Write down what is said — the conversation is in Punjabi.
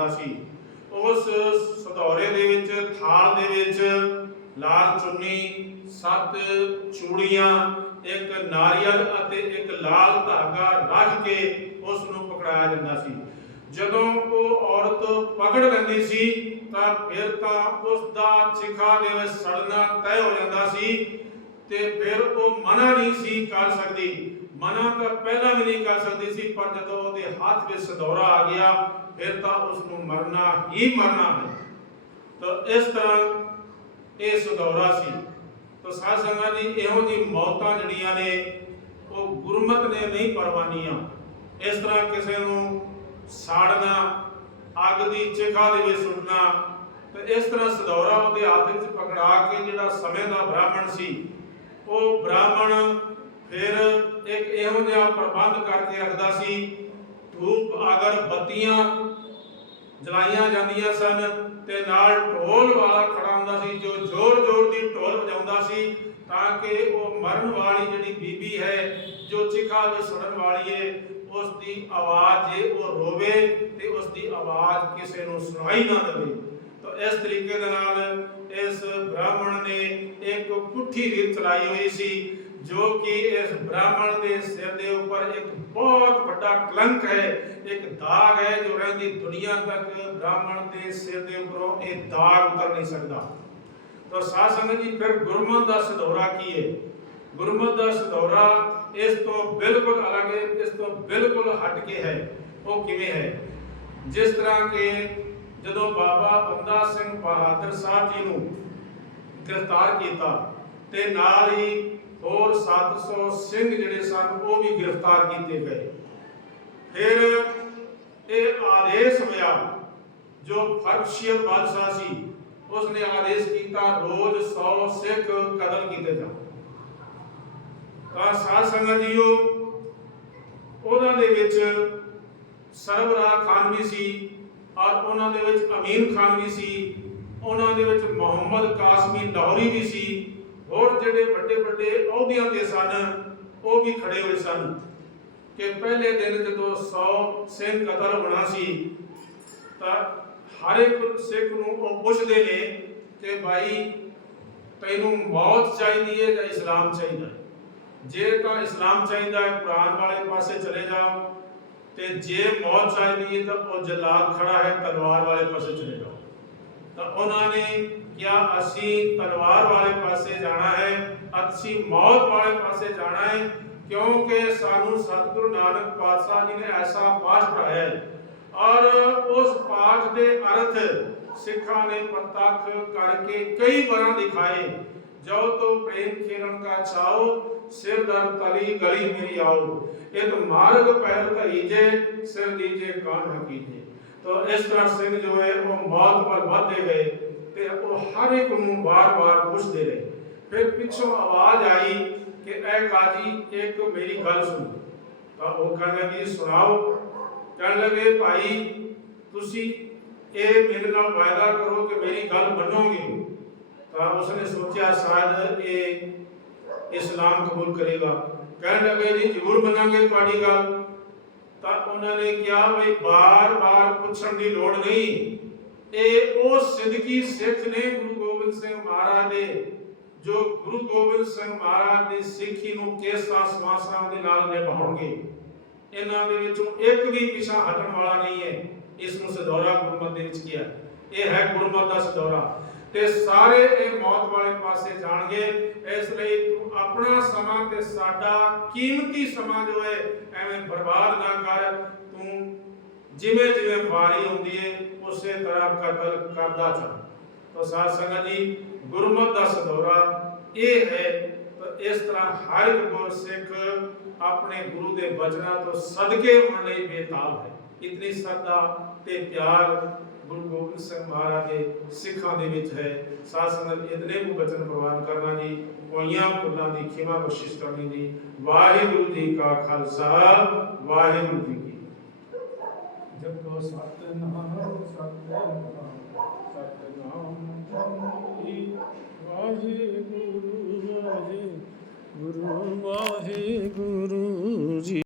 ਜਾਂਦਾ ਸੀ। ਉਸ ਸਧੌਰੇ ਦੇ ਵਿੱਚ, ਥਾਲ ਦੇ ਵਿੱਚ ਲਾਲ ਚੁੰਨੀ, ਸੱਤ ਚੂੜੀਆਂ, ਇੱਕ ਨਾਰੀਅਲ ਅਤੇ ਇੱਕ ਲਾਲ ਧਾਗਾ ਰੱਖ ਕੇ ਉਸ ਨੂੰ ਪਕੜਾਇਆ ਜਾਂਦਾ ਸੀ। ਜਦੋਂ ਉਹ ਔਰਤ ਪਕੜ ਲੈਂਦੀ ਸੀ, ਤਾਂ ਫਿਰ ਤਾਂ ਉਸ ਦਾ ਚਿਖਾ ਦੇ ਵਿੱਚ ਸੜਨਾ ਤੈਅ ਹੋ ਜਾਂਦਾ ਸੀ ਤੇ ਫਿਰ ਉਹ ਮਨਾ ਨਹੀਂ ਸੀ ਕਰ ਸਕਦੀ। ਮਨਾ ਤਾਂ ਪਹਿਲਾਂ ਵੀ ਨਹੀਂ ਕਰ ਸਕਦੀ ਸੀ, ਪਰ ਜਦੋਂ ਉਹਦੇ ਹੱਥ ਵਿੱਚ ਸਦੌਰਾ ਆ ਗਿਆ, ਫਿਰ ਤਾਂ ਉਸ ਨੂੰ ਮਰਨਾ ਹੀ ਮਰਨਾ ਹੈ। ਤਾਂ ਇਸ ਤਰ੍ਹਾਂ ਇਹ ਸਦੌਰਾ ਸੀ। ਤਾਂ ਸਾਧ ਸੰਗਤ ਜੀ, ਇਹੋ ਜੀ ਮੌਤਾਂ ਜਿਹੜੀਆਂ ਨੇ, ਉਹ ਗੁਰਮਤ ਨੇ ਨਹੀਂ ਪਰਵਾਨੀਆਂ। ਇਸ ਤਰ੍ਹਾਂ ਕਿਸੇ ਨੂੰ ਸਾੜਨਾ, ਅੱਗ ਦੀ ਚਿਖਾ ਦੇ ਵਿੱਚ ਸੁੱਟਣਾ, ਤੇ ਇਸ ਤਰ੍ਹਾਂ ਸਦੌਰਾ ਉਹਦੇ ਹੱਥ ਵਿੱਚ ਪਕੜਾ ਕੇ ਜਿਹੜਾ ਸਮੇਂ ਦਾ ਬ੍ਰਾਹਮਣ ਸੀ, ਉਹ ਬ੍ਰਾਹਮਣ ਫਿਰ ਇੱਕ ਇਹੋ ਜਿਹਾ ਪ੍ਰਬੰਧ ਕਰਕੇ ਰੱਖਦਾ ਸੀ, ਧੂਪ ਅਗਰ ਬੱਤੀਆਂ ਜਲਾਈਆਂ ਜਾਂਦੀਆਂ ਸਨ ਤੇ ਨਾਲ ਢੋਲ ਵਾਲਾ ਖੜਾ ਹੁੰਦਾ ਸੀ, ਜੋ ਜ਼ੋਰ-ਜ਼ੋਰ ਦੀ ਢੋਲ ਵਜਾਉਂਦਾ ਸੀ ਤਾਂ ਕਿ ਉਹ ਮਰਨ ਵਾਲੀ ਜਿਹੜੀ ਬੀਬੀ ਹੈ, ਜੋ ਚਿਖਾ ਵਿੱਚ ਸੜਨ ਵਾਲੀ ਹੈ ਉਸ ਦੀ ਆਵਾਜ਼ ਜੇ ਉਹ ਰੋਵੇ ਤੇ ਉਸ ਦੀ ਆਵਾਜ਼ ਕਿਸੇ ਨੂੰ ਸੁਣਾਈ ਨਾ ਦੇਵੇ। ਤਾਂ ਇਸ ਤਰੀਕੇ ਦੇ ਨਾਲ ਇਸ ਬ੍ਰਾਹਮਣ ਨੇ ਇੱਕ ਪੁੱਠੀ ਰੀਤ ਚਲਾਈ ਹੋਈ ਸੀ। ਜੋ ਕਿ ਇਸ ਬ੍ਰਾਹਮਣ ਦੇ ਸਿਰ ਦੇ ਉੱਪਰ ਇੱਕ ਬਹੁਤ ਵੱਡਾ ਕਲੰਕ ਹੈ, ਇੱਕ ਦਾਗ ਹੈ ਜੋ ਰਹਿੰਦੀ ਦੁਨੀਆ ਤੱਕ ਬ੍ਰਾਹਮਣ ਦੇ ਸਿਰ ਦੇ ਉੱਪਰੋਂ ਇਹ ਦਾਗ ਉਤਰ ਨਹੀਂ ਸਕਦਾ। ਤਾਂ ਸਾਧ ਸੰਗਤ ਜੀ, ਫਿਰ ਗੁਰਮਤ ਦਾ ਸਦੌਰਾ ਕੀ ਹੈ? ਗੁਰਮਤ ਦਾ ਸਦੌਰਾ ਇਸ ਤੋਂ ਬਿਲਕੁਲ ਅਲੱਗ ਹੈ, ਇਸ ਤੋਂ ਬਿਲਕੁਲ ਹਟ ਕੇ ਹੈ। ਉਹ ਕਿਵੇਂ ਹੈ? ਜਿਸ ਤਰ੍ਹਾਂ ਕਿ ਜਦੋਂ ਬਾਬਾ ਬੰਦਾ ਸਿੰਘ ਬਹਾਦਰ ਸਾਹਿਬ ਜੀ ਨੂੰ ਗ੍ਰਿਫਤਾਰ ਕੀਤਾ ਤੇ ਨਾਲ ਹੀ ਹੋਰ 700 ਸਿੰਘ ਜਿਹੜੇ ਸਨ, ਉਹ ਵੀ ਗ੍ਰਿਫਤਾਰ ਕੀਤੇ ਗਏ। ਫਿਰ ਇਹ ਆਦੇਸ਼ ਹੋਇਆ, ਜੋ ਫਰਕਸ਼ੀਅਰ ਬਾਦਸ਼ਾਹ ਸੀ, ਉਸਨੇ ਆਦੇਸ਼ ਕੀਤਾ, ਰੋਜ਼ 100 ਸਿੱਖ ਕਤਲ ਕੀਤੇ ਜਾਣ। ਤਾਂ ਸਾਧ ਸੰਗਤ ਜੀਓ, ਉਹਨਾਂ ਦੇ ਵਿੱਚ ਸਰਵਰਾ ਖਾਨ ਵੀ ਸੀ ਔਰ ਉਹਨਾਂ ਦੇ ਵਿੱਚ ਅਮੀਨ ਖਾਨ ਵੀ ਸੀ, ਉਹਨਾਂ ਦੇ ਵਿੱਚ ਮੁਹੰਮਦ ਕਾਸਮੀ ਲਾਹੌਰੀ ਵੀ ਸੀ ਹੋਰ ਜਿਹੜੇ ਵੱਡੇ ਵੱਡੇ ਅਹੁਦਿਆਂ ਦੇ ਸਨ, ਉਹ ਵੀ ਖੜੇ ਹੋਏ ਸਨ ਕਿ ਪਹਿਲੇ ਦਿਨ ਜਦੋਂ 100 ਸਿੰਘ ਕਤਲ ਹੋਣਾ ਸੀ, ਤਾਂ ਹਰ ਇੱਕ ਸਿੱਖ ਨੂੰ ਉਹ ਪੁੱਛਦੇ ਨੇ ਕਿ ਭਾਈ, ਤੈਨੂੰ ਮੌਤ ਚਾਹੀਦੀ ਹੈ ਜਾਂ ਇਸਲਾਮ ਚਾਹੀਦਾ ਜੇ ਤਾਂ ਇਸਲਾਮ ਚਾਹੀਦਾ ਹੈ, ਕੁਰਾਨ ਵਾਲੇ ਪਾਸੇ ਚਲੇ ਜਾਓ, ਤੇ ਜੇ ਮੌਤ ਚਾਹੀਦੀ ਹੈ ਤਾਂ ਉਹ ਜਲਾਦ ਖੜਾ ਹੈ ਤਲਵਾਰ ਵਾਲੇ ਪਾਸੇ ਚਲੇ ਜਾਓ। ਉਹਨਾਂ ਨੇ ਕਿਹਾ, ਅਸੀਂ ਤਲਵਾਰ ਵਾਲੇ ਪਾਸੇ ਜਾਣਾ ਹੈ, ਅਸੀਂ ਮੌਤ ਵਾਲੇ ਪਾਸੇ ਜਾਣਾ ਹੈ, ਕਿਉਂਕਿ ਸਾਨੂੰ ਸਤਿਗੁਰੂ ਨਾਨਕ ਪਾਤਸ਼ਾਹ ਜੀ ਨੇ ਐਸਾ ਪਾਠ ਪੜਾਇਆ ਹੈ। ਔਰ ਉਸ ਪਾਠ ਦੇ ਅਰਥ ਸਿੱਖਾਂ ਨੇ ਪ੍ਰਤੱਖ ਕਰਕੇ ਕਈ ਵਾਰਾਂ ਦਿਖਾਏ। ਜੋ ਤੋ ਪ੍ਰੇਮ ਖੇਰਨ ਕਾ ਚਾਓ ਸਿਰ ਦਰ ਤਲੀ ਗਲੀ ਮੇਰੀ ਆਓ। ਇਹ ਤਾਂ ਮਾਰਗ ਪੈਰ ਧਈਜੇ ਸਿਰ ਦੀਜੇ ਕਾਨ ਹਕੀਜੇ। ਤਾਂ ਇਸ ਤਰ੍ਹਾਂ ਸਿੰਘ ਜੋ ਹੈ, ਉਹ ਮੌਤ ਵੱਲ ਵਧਦੇ ਤੇ ਉਹ ਹਰ ਇੱਕ ਨੂੰ ਬਾਰ-ਬਾਰ ਪੁੱਛਦੇ ਰਹੇ। ਫਿਰ ਪਿੱਛੋਂ ਆਵਾਜ਼ ਆਈ ਕਿ, ਐ ਕਾਜੀ, ਇੱਕ ਮੇਰੀ ਗੱਲ ਸੁਣ। ਤਾਂ ਉਹ ਕਹਿਣ ਲੱਗੇ, ਸੁਣਾਓ। ਕਹਿਣ ਲੱਗੇ, ਭਾਈ, ਤੁਸੀਂ ਇਹ ਮੇਰੇ ਨਾਲ ਵਾਅਦਾ ਕਰੋ ਕਿ ਮੇਰੀ ਗੱਲ ਮੰਨੋਗੇ? ਤਾਂ ਉਸਨੇ ਸੋਚਿਆ, ਸ਼ਾਇਦ ਇਹ ਇਸਲਾਮ ਕਬੂਲ ਕਰੇਗਾ। ਕਹਿਣ ਲੱਗੇ, ਜੀ, ਜ਼ਰੂਰ ਮੰਨਾਂਗੇ ਤੁਹਾਡੀ ਗੱਲ। ਤਾਂ ਉਹਨਾਂ ਨੇ ਕਿਹਾ ਵੀ ਬਾਰ-ਬਾਰ ਪੁੱਛਣ ਦੀ ਲੋੜ ਨਹੀਂ। ਇਹ ਉਹ ਸਿੱਧਕੀ ਸਿੱਖ ਨੇ ਗੁਰੂ ਗੋਬਿੰਦ ਸਿੰਘ ਮਹਾਰਾਜ ਦੇ, ਜੋ ਗੁਰੂ ਗੋਬਿੰਦ ਸਿੰਘ ਮਹਾਰਾਜ ਦੀ ਸਿੱਖੀ ਨੂੰ ਕੇਸਾਂ ਸਵਾਸਾਂ ਦੇ ਨਾਲ ਨਿਭਾਉਣਗੇ। ਇਹਨਾਂ ਦੇ ਵਿੱਚੋਂ ਇੱਕ ਵੀ ਪਿਛਾ ਹਟਣ ਵਾਲਾ ਨਹੀਂ ਹੈ। ਇਸ ਨੂੰ ਸਦੌਰਾ ਗੁਰਮਤ ਦੇ ਵਿੱਚ ਕੀਆ ਇਹ ਹੈ ਗੁਰਮਤ ਦਾ ਸਦੌਰਾ। ਤੇ ਸਾਰੇ ਇਹ ਮੌਤ ਵਾਲੇ ਪਾਸੇ ਜਾਣਗੇ। ਇਸ ਲਈ ਤੂੰ ਆਪਣਾ ਸਮਾਂ ਤੇ ਸਾਡਾ ਕੀਮਤੀ ਸਮਾਂ ਜੋ ਹੈ, ਐਵੇਂ ਬਰਬਾਦ ਨਾ ਕਰ। ਤੂੰ ਜਿਵੇਂ ਜਿਵੇਂ ਵਾਰੀ ਹੁੰਦੀ ਹੈ ਉਸੇ ਤਰ੍ਹਾਂ ਕਤਲ ਕਰਦਾ ਜਾ। ਤਾਂ ਸਾਧ ਸੰਗਤ ਜੀ, ਗੁਰਮਤ ਦਾ ਸਦੌਰਾ ਇਹ ਹੈ ਇਸ ਤਰ੍ਹਾਂ ਹਰ ਇੱਕ ਗੁਰਸਿੱਖ ਆਪਣੇ ਗੁਰੂ ਦੇ ਬਚਨਾਂ ਤੋਂ ਸਦਕੇ ਹੋਣ ਲਈ ਬੇਤਾਬ ਹੈ ਇਤਨੀ ਸਰਦਾ ਤੇ ਪਿਆਰ ਗੁਰੂ ਗੋਬਿੰਦ ਸਿੰਘ ਮਹਾਰਾਜ ਦੇ ਸਿੱਖਾਂ ਦੇ ਵਿੱਚ ਹੈ ਸਾਧ ਸੰਗਤ ਇਤਨੇ ਨੂੰ ਬਚਨ ਪ੍ਰਵਾਨ ਕਰਨਾ ਜੀ ਹੋਈਆਂ ਭੁੱਲਾਂ ਦੀ ਖਿਮਾ ਬਖਸ਼ਿਸ਼ ਕਰਨੀ ਜੀ ਵਾਹਿਗੁਰੂ ਜੀ ਕਾ ਖਾਲਸਾ ਵਾਹਿਗੁਰੂ ਜੀ ਕੀ ਜਪੋ ਸਤਨਾਮ ਸਤਨਾਮ ਸਤਨਾਮ ਜਪੀ ਵਾਹਿਗੁਰੂ ਵਾਹਿਗੁਰੂ।